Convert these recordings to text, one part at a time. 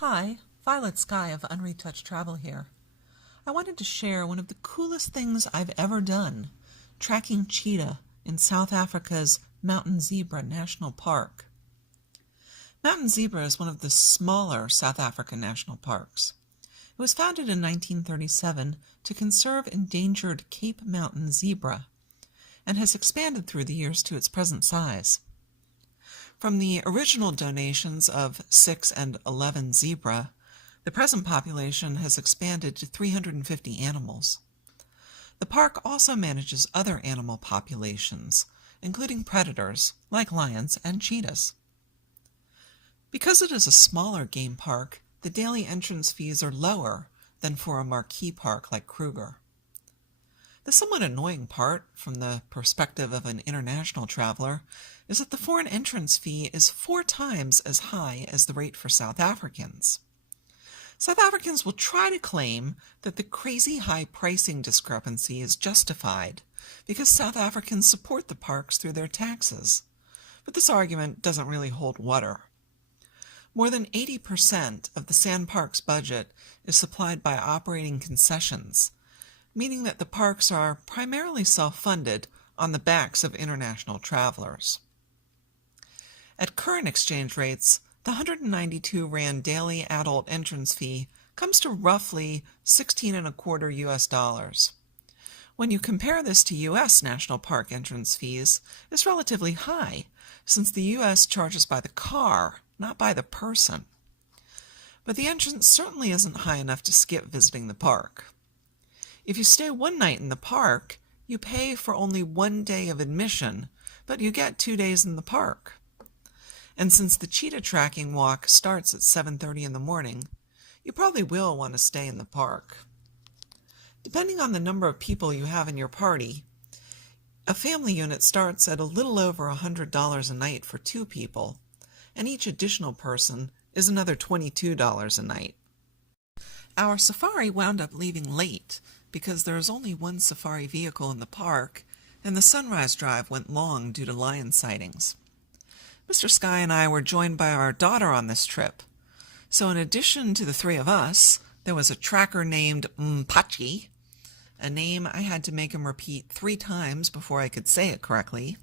Hi, Violet Sky of Unretouched Travel here. I wanted to share one of the coolest things I've ever done, tracking cheetah in South Africa's Mountain Zebra National Park. Mountain Zebra is one of the smaller South African national parks. It was founded in 1937 to conserve endangered Cape Mountain zebra and has expanded through the years to its present size. From the original donations of 6 and 11 zebra, the present population has expanded to 350 animals. The park also manages other animal populations, including predators like lions and cheetahs. Because it is a smaller game park, the daily entrance fees are lower than for a marquee park like Kruger. The somewhat annoying part, from the perspective of an international traveler, is that the foreign entrance fee is 4 times as high as the rate for South Africans. South Africans will try to claim that the crazy high pricing discrepancy is justified because South Africans support the parks through their taxes, but this argument doesn't really hold water. More than 80% of the Sandpark's budget is supplied by operating concessions, meaning that the parks are primarily self-funded on the backs of international travelers. At current exchange rates, the 192 Rand daily adult entrance fee comes to roughly $16.25 US. When you compare this to U.S. national park entrance fees, it's relatively high, since the U.S. charges by the car, not by the person. But the entrance certainly isn't high enough to skip visiting the park. If you stay one night in the park, you pay for only 1 day of admission, but you get 2 days in the park. And since the cheetah tracking walk starts at 7:30 in the morning, you probably will want to stay in the park. Depending on the number of people you have in your party, a family unit starts at a little over $100 a night for 2 people, and each additional person is another $22 a night. Our safari wound up leaving late because there is only one safari vehicle in the park, and the sunrise drive went long due to lion sightings. Mr. Sky and I were joined by our daughter on this trip, so in addition to the 3 of us, there was a tracker named Mpachi, a name I had to make him repeat 3 times before I could say it correctly,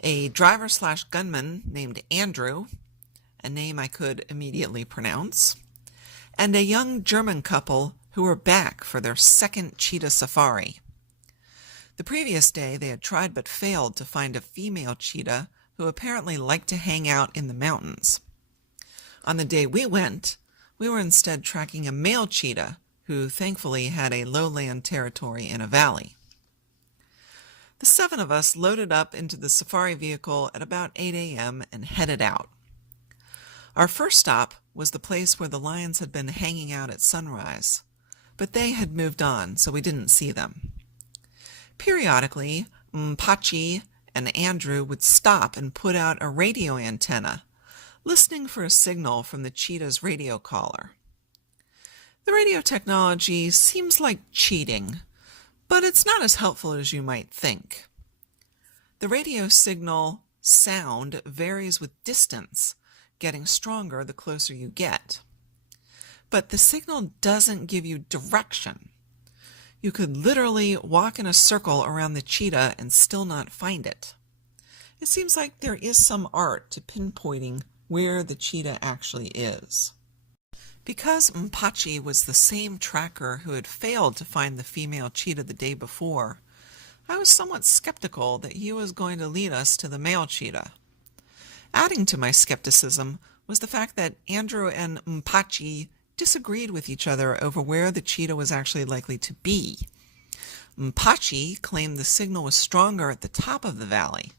a driver/gunman named Andrew, a name I could immediately pronounce, and a young German couple who were back for their second cheetah safari. The previous day they had tried but failed to find a female cheetah who apparently liked to hang out in the mountains. On the day we went, we were instead tracking a male cheetah who thankfully had a lowland territory in a valley. The 7 of us loaded up into the safari vehicle at about 8 a.m. and headed out. Our first stop was the place where the lions had been hanging out at sunrise, but they had moved on, so we didn't see them. Periodically, Mpachi and Andrew would stop and put out a radio antenna, listening for a signal from the cheetah's radio collar. The radio technology seems like cheating, but it's not as helpful as you might think. The radio signal sound varies with distance, getting stronger the closer you get. But the signal doesn't give you direction. You could literally walk in a circle around the cheetah and still not find it. It seems like there is some art to pinpointing where the cheetah actually is. Because Mpachi was the same tracker who had failed to find the female cheetah the day before, I was somewhat skeptical that he was going to lead us to the male cheetah. Adding to my skepticism was the fact that Andrew and Mpachi disagreed with each other over where the cheetah was actually likely to be. Mpachi claimed the signal was stronger at the top of the valley,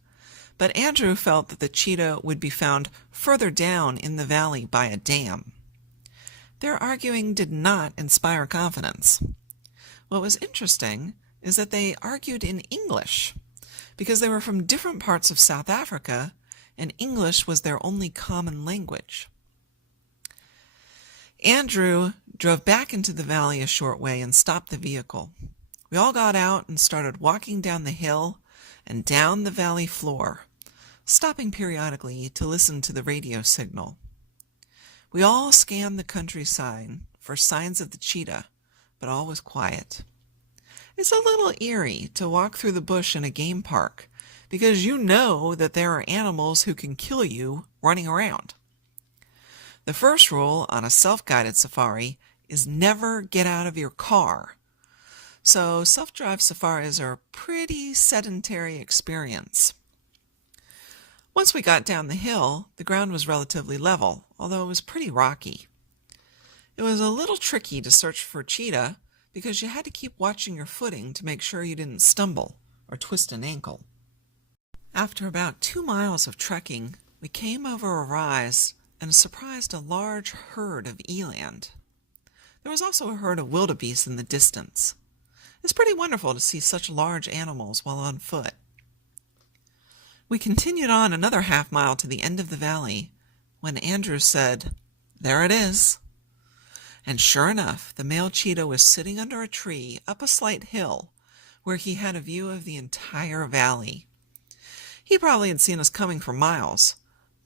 but Andrew felt that the cheetah would be found further down in the valley by a dam. Their arguing did not inspire confidence. What was interesting is that they argued in English, because they were from different parts of South Africa, and English was their only common language. Andrew drove back into the valley a short way and stopped the vehicle. We all got out and started walking down the hill and down the valley floor, stopping periodically to listen to the radio signal. We all scanned the countryside for signs of the cheetah, but all was quiet. It's a little eerie to walk through the bush in a game park, because you know that there are animals who can kill you running around. The first rule on a self-guided safari is never get out of your car. So self-drive safaris are a pretty sedentary experience. Once we got down the hill, the ground was relatively level, although it was pretty rocky. It was a little tricky to search for cheetah because you had to keep watching your footing to make sure you didn't stumble or twist an ankle. After about 2 miles of trekking, we came over a rise and surprised a large herd of eland. There was also a herd of wildebeest in the distance. It's pretty wonderful to see such large animals while on foot. We continued on another half-mile to the end of the valley when Andrew said, "There it is." And sure enough, the male cheetah was sitting under a tree up a slight hill where he had a view of the entire valley. He probably had seen us coming for miles,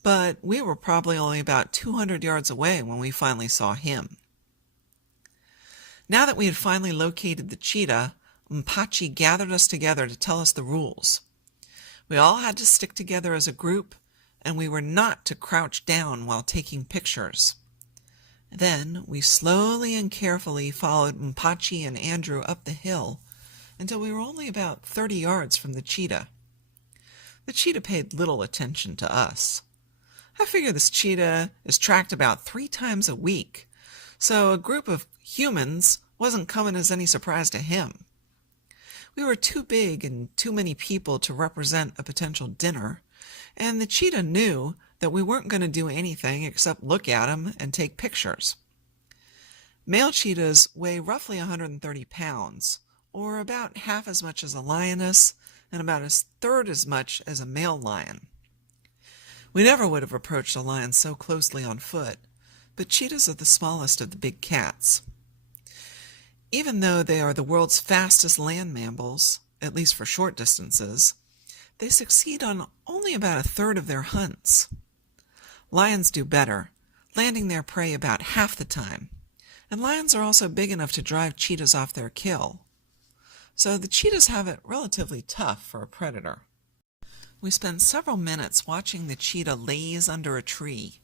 but we were probably only about 200 yards away when we finally saw him. Now that we had finally located the cheetah, Mpachi gathered us together to tell us the rules. We all had to stick together as a group, and we were not to crouch down while taking pictures. Then we slowly and carefully followed Mpachi and Andrew up the hill until we were only about 30 yards from the cheetah. The cheetah paid little attention to us. I figure this cheetah is tracked about 3 times a week, so a group of humans wasn't coming as any surprise to him. We were too big and too many people to represent a potential dinner, and the cheetah knew that we weren't going to do anything except look at him and take pictures. Male cheetahs weigh roughly 130 pounds, or about half as much as a lioness and about a third as much as a male lion. We never would have approached a lion so closely on foot, but cheetahs are the smallest of the big cats. Even though they are the world's fastest land mammals, at least for short distances, they succeed on only about a third of their hunts. Lions do better, landing their prey about half the time, and lions are also big enough to drive cheetahs off their kill. So the cheetahs have it relatively tough for a predator. We spend several minutes watching the cheetah laze under a tree,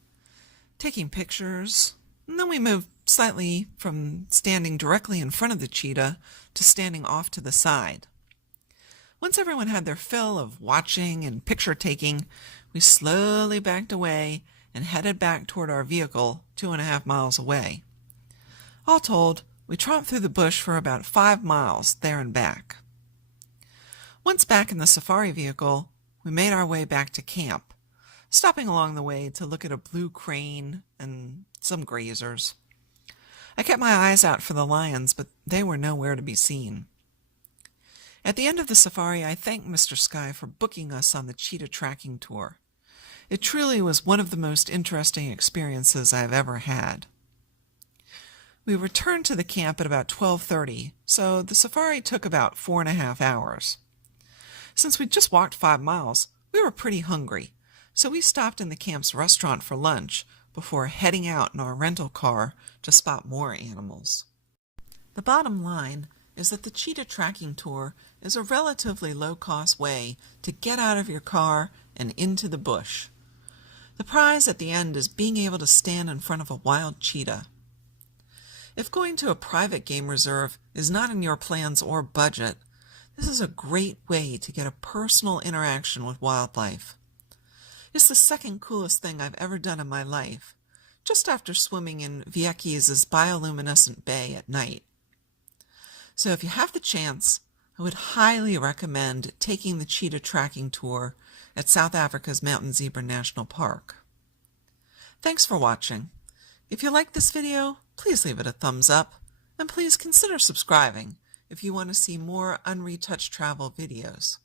taking pictures, and then we move slightly from standing directly in front of the cheetah to standing off to the side. Once everyone had their fill of watching and picture taking, we slowly backed away and headed back toward our vehicle 2.5 miles away. All told, we tromped through the bush for about 5 miles there and back. Once back in the safari vehicle, we made our way back to camp, stopping along the way to look at a blue crane and some grazers. I kept my eyes out for the lions, but they were nowhere to be seen. At the end of the safari, I thanked Mr. Sky for booking us on the cheetah tracking tour. It truly was one of the most interesting experiences I've ever had. We returned to the camp at about 12:30, so the safari took about 4.5 hours. Since we'd just walked 5 miles, we were pretty hungry, so we stopped in the camp's restaurant for lunch before heading out in our rental car to spot more animals. The bottom line is that the cheetah tracking tour is a relatively low-cost way to get out of your car and into the bush. The prize at the end is being able to stand in front of a wild cheetah. If going to a private game reserve is not in your plans or budget, this is a great way to get a personal interaction with wildlife. It's the second coolest thing I've ever done in my life, just after swimming in Vieques' bioluminescent bay at night. So if you have the chance, I would highly recommend taking the cheetah tracking tour at South Africa's Mountain Zebra National Park. Thanks for watching. If you like this video, please leave it a thumbs up, and please consider subscribing if you want to see more unretouched travel videos.